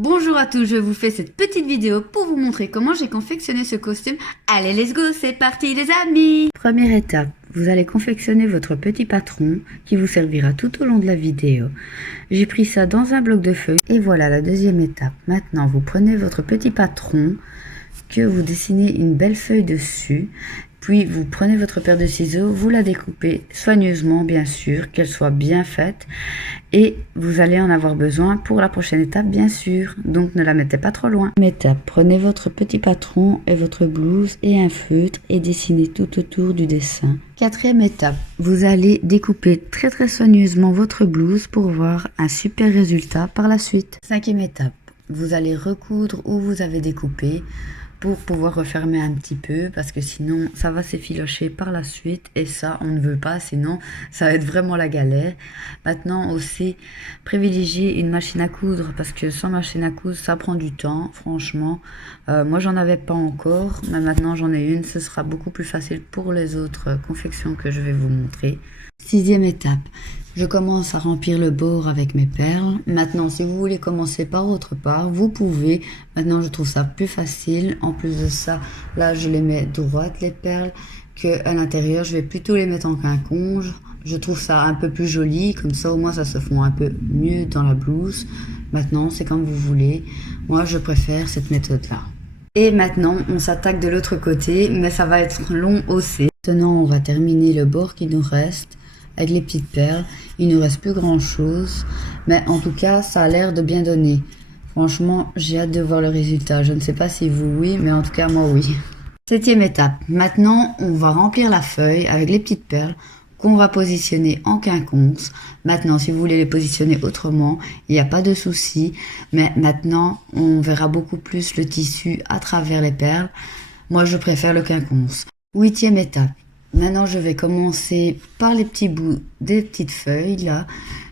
Bonjour à tous, je vous fais cette petite vidéo pour vous montrer comment j'ai confectionné ce costume. Allez, let's go, c'est parti les amis! Première étape, vous allez confectionner votre petit patron qui vous servira tout au long de la vidéo. J'ai pris ça dans un bloc de feuilles et voilà la deuxième étape. Maintenant, vous prenez votre petit patron que vous dessinez une belle feuille dessus. Puis vous prenez votre paire de ciseaux, vous la découpez soigneusement bien sûr, qu'elle soit bien faite. Et vous allez en avoir besoin pour la prochaine étape bien sûr, donc ne la mettez pas trop loin. Deuxième étape, prenez votre petit patron et votre blouse et un feutre et dessinez tout autour du dessin. Quatrième étape, vous allez découper très soigneusement votre blouse pour voir un super résultat par la suite. Cinquième étape, vous allez recoudre où vous avez découpé pour pouvoir refermer un petit peu parce que sinon ça va s'effilocher par la suite et ça on ne veut pas, sinon ça va être vraiment la galère. Maintenant aussi privilégiez une machine à coudre parce que sans machine à coudre ça prend du temps franchement. Moi j'en avais pas encore mais maintenant j'en ai une, ce sera beaucoup plus facile pour les autres confections que je vais vous montrer. Sixième étape, je commence à remplir le bord avec mes perles. Maintenant, si vous voulez commencer par autre part, vous pouvez. Maintenant, je trouve ça plus facile. En plus de ça, là, je les mets droites, les perles, que à l'intérieur, je vais plutôt les mettre en quinconge. Je trouve ça un peu plus joli. Comme ça, au moins, ça se fond un peu mieux dans la blouse. Maintenant, c'est comme vous voulez. Moi, je préfère cette méthode-là. Et maintenant, on s'attaque de l'autre côté, mais ça va être long aussi. Maintenant, on va terminer le bord qui nous reste avec les petites perles. Il ne reste plus grand chose, mais en tout cas ça a l'air de bien donner. Franchement j'ai hâte de voir le résultat, je ne sais pas si vous oui, mais en tout cas moi oui. Septième étape, maintenant on va remplir la feuille avec les petites perles qu'on va positionner en quinconce. Maintenant si vous voulez les positionner autrement, il n'y a pas de souci, mais maintenant on verra beaucoup plus le tissu à travers les perles. Moi je préfère le quinconce. Huitième étape. Maintenant, je vais commencer par les petits bouts des petites feuilles, là.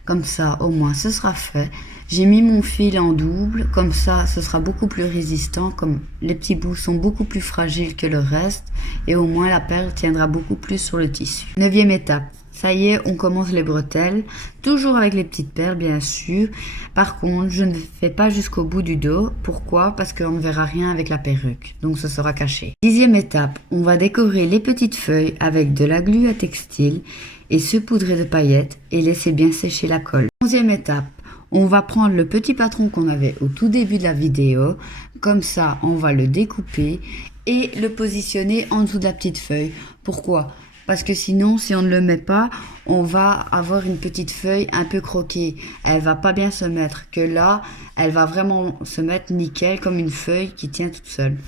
Comme ça, au moins, ce sera fait. J'ai mis mon fil en double. Comme ça, ce sera beaucoup plus résistant. Comme les petits bouts sont beaucoup plus fragiles que le reste. Et au moins, la perle tiendra beaucoup plus sur le tissu. Neuvième étape. Ça y est, on commence les bretelles. Toujours avec les petites perles, bien sûr. Par contre, je ne fais pas jusqu'au bout du dos. Pourquoi? Parce qu'on ne verra rien avec la perruque. Donc, ce sera caché. Dixième étape. On va décorer les petites feuilles avec de la glu à textile et se poudrer de paillettes et laisser bien sécher la colle. Onzième étape. On va prendre le petit patron qu'on avait au tout début de la vidéo. Comme ça, on va le découper et le positionner en dessous de la petite feuille. Pourquoi? Parce que sinon, si on ne le met pas, on va avoir une petite feuille un peu croquée. Elle va pas bien se mettre. Que là, elle va vraiment se mettre nickel comme une feuille qui tient toute seule.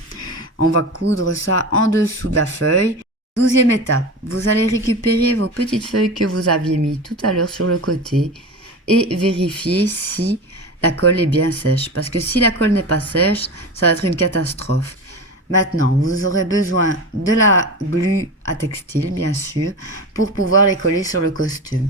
On va coudre ça en dessous de la feuille. 12e étape. Vous allez récupérer vos petites feuilles que vous aviez mis tout à l'heure sur le côté et vérifier si la colle est bien sèche. Parce que si la colle n'est pas sèche, ça va être une catastrophe. Maintenant, vous aurez besoin de la glu à textile, bien sûr, pour pouvoir les coller sur le costume.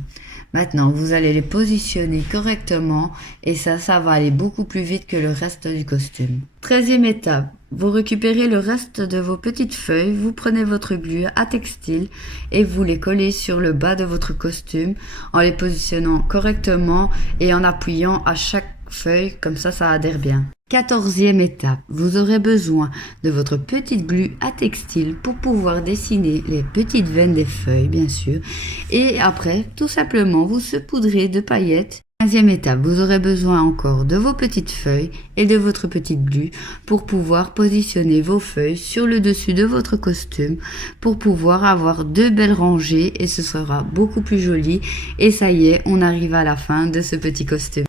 Maintenant, vous allez les positionner correctement et ça va aller beaucoup plus vite que le reste du costume. 13e étape, vous récupérez le reste de vos petites feuilles, vous prenez votre glu à textile et vous les collez sur le bas de votre costume en les positionnant correctement et en appuyant à chaque feuille, comme ça adhère bien. 14e étape, vous aurez besoin de votre petite glu à textile pour pouvoir dessiner les petites veines des feuilles, bien sûr. Et après, tout simplement, vous saupoudrez de paillettes. 15e étape, vous aurez besoin encore de vos petites feuilles et de votre petite glu pour pouvoir positionner vos feuilles sur le dessus de votre costume pour pouvoir avoir deux belles rangées et ce sera beaucoup plus joli. Et ça y est, on arrive à la fin de ce petit costume.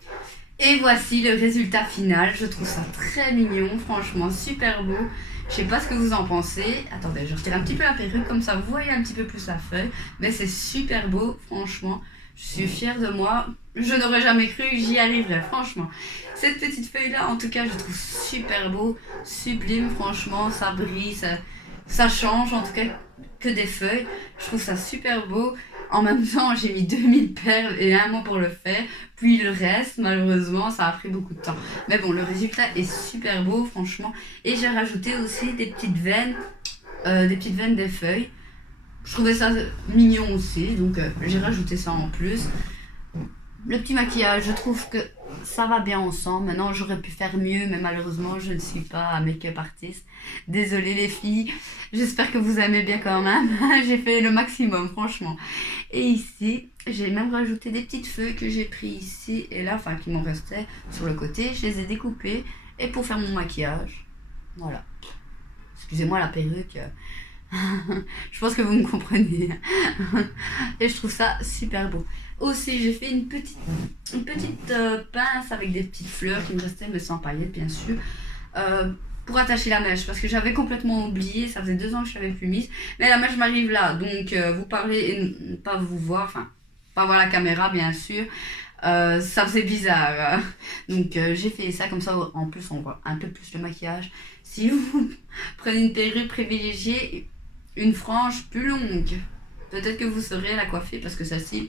Et voici le résultat final, je trouve ça très mignon, franchement super beau. Je sais pas ce que vous en pensez. Attendez, je retire un petit peu la perruque, comme ça vous voyez un petit peu plus la feuille. Mais c'est super beau, franchement. Je suis fière de moi. Je n'aurais jamais cru que j'y arriverais, franchement. Cette petite feuille-là, en tout cas, je trouve super beau, sublime, franchement. Ça brille, ça change, en tout cas, que des feuilles. Je trouve ça super beau. En même temps, j'ai mis 2000 perles et un mois pour le faire. Puis le reste, malheureusement, ça a pris beaucoup de temps. Mais bon, le résultat est super beau, franchement. Et j'ai rajouté aussi des petites veines des feuilles. Je trouvais ça mignon aussi, donc j'ai rajouté ça en plus. Le petit maquillage, je trouve que ça va bien ensemble. Maintenant, j'aurais pu faire mieux, mais malheureusement, je ne suis pas un make-up artiste. Désolée les filles, j'espère que vous aimez bien quand même. J'ai fait le maximum, franchement. Et ici, j'ai même rajouté des petites feuilles que j'ai pris ici et là, enfin qui m'en restaient sur le côté. Je les ai découpées et pour faire mon maquillage. Voilà. Excusez-moi la perruque. Je pense que vous me comprenez. Et je trouve ça super beau. Aussi, j'ai fait une petite pince avec des petites fleurs qui me restaient, mais sans paillettes bien sûr, pour attacher la mèche. Parce que j'avais complètement oublié, ça faisait 2 ans que je l'avais plus mise. Mais la mèche m'arrive là, donc vous parlez et pas vous voir, enfin, pas voir la caméra bien sûr. Ça faisait bizarre. Donc j'ai fait ça comme ça, en plus on voit un peu plus le maquillage. Si vous prenez une perruque privilégiée, une frange plus longue, peut-être que vous saurez la coiffer parce que celle-ci,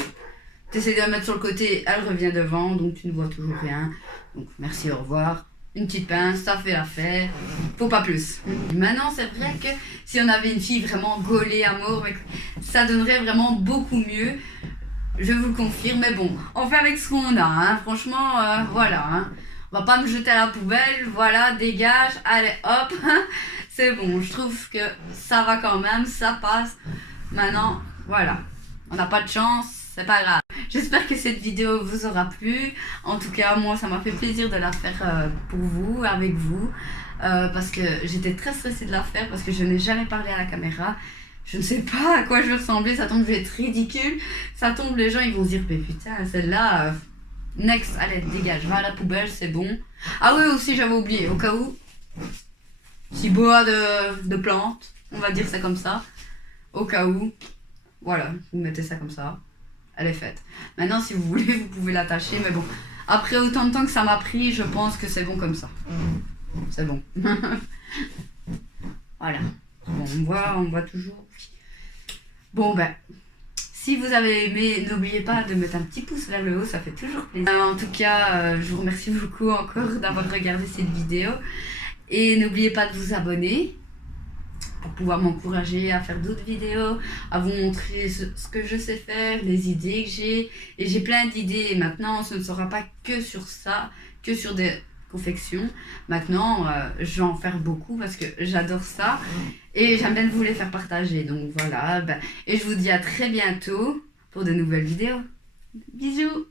tu essaies de la mettre sur le côté, elle revient devant, donc tu ne vois toujours rien. Donc merci, au revoir. Une petite pince, ça fait l'affaire, faut pas plus. Maintenant, c'est vrai que si on avait une fille vraiment gaulée à mort, ça donnerait vraiment beaucoup mieux. Je vous le confirme, mais bon, on fait avec ce qu'on a, hein. Franchement, voilà. Hein. On va pas me jeter à la poubelle, voilà, dégage, allez hop, c'est bon, je trouve que ça va quand même, ça passe. Maintenant, voilà, on n'a pas de chance, c'est pas grave. J'espère que cette vidéo vous aura plu. En tout cas, moi, ça m'a fait plaisir de la faire pour vous, avec vous, parce que j'étais très stressée de la faire, parce que je n'ai jamais parlé à la caméra. Je ne sais pas à quoi je vais ressembler, ça tombe, je vais être ridicule. Ça tombe, les gens, ils vont se dire, mais putain, celle-là... Next, allez, dégage, va à la poubelle, c'est bon. Ah oui, aussi, j'avais oublié, au cas où, petit bois de plantes, on va dire ça comme ça. Au cas où, voilà, vous mettez ça comme ça, elle est faite. Maintenant, si vous voulez, vous pouvez l'attacher, mais bon, après autant de temps que ça m'a pris, je pense que c'est bon comme ça. C'est bon. Voilà. Bon, on voit toujours. Bon, ben... Si vous avez aimé, n'oubliez pas de mettre un petit pouce vers le haut, ça fait toujours plaisir. En tout cas, je vous remercie beaucoup encore d'avoir regardé cette vidéo. Et n'oubliez pas de vous abonner pour pouvoir m'encourager à faire d'autres vidéos, à vous montrer ce que je sais faire, les idées que j'ai. Et j'ai plein d'idées. Et maintenant, ce ne sera pas que sur ça, que sur des confections. Maintenant, je vais en faire beaucoup parce que j'adore ça. Et j'aime bien vous les faire partager. Donc voilà. Et je vous dis à très bientôt pour de nouvelles vidéos. Bisous!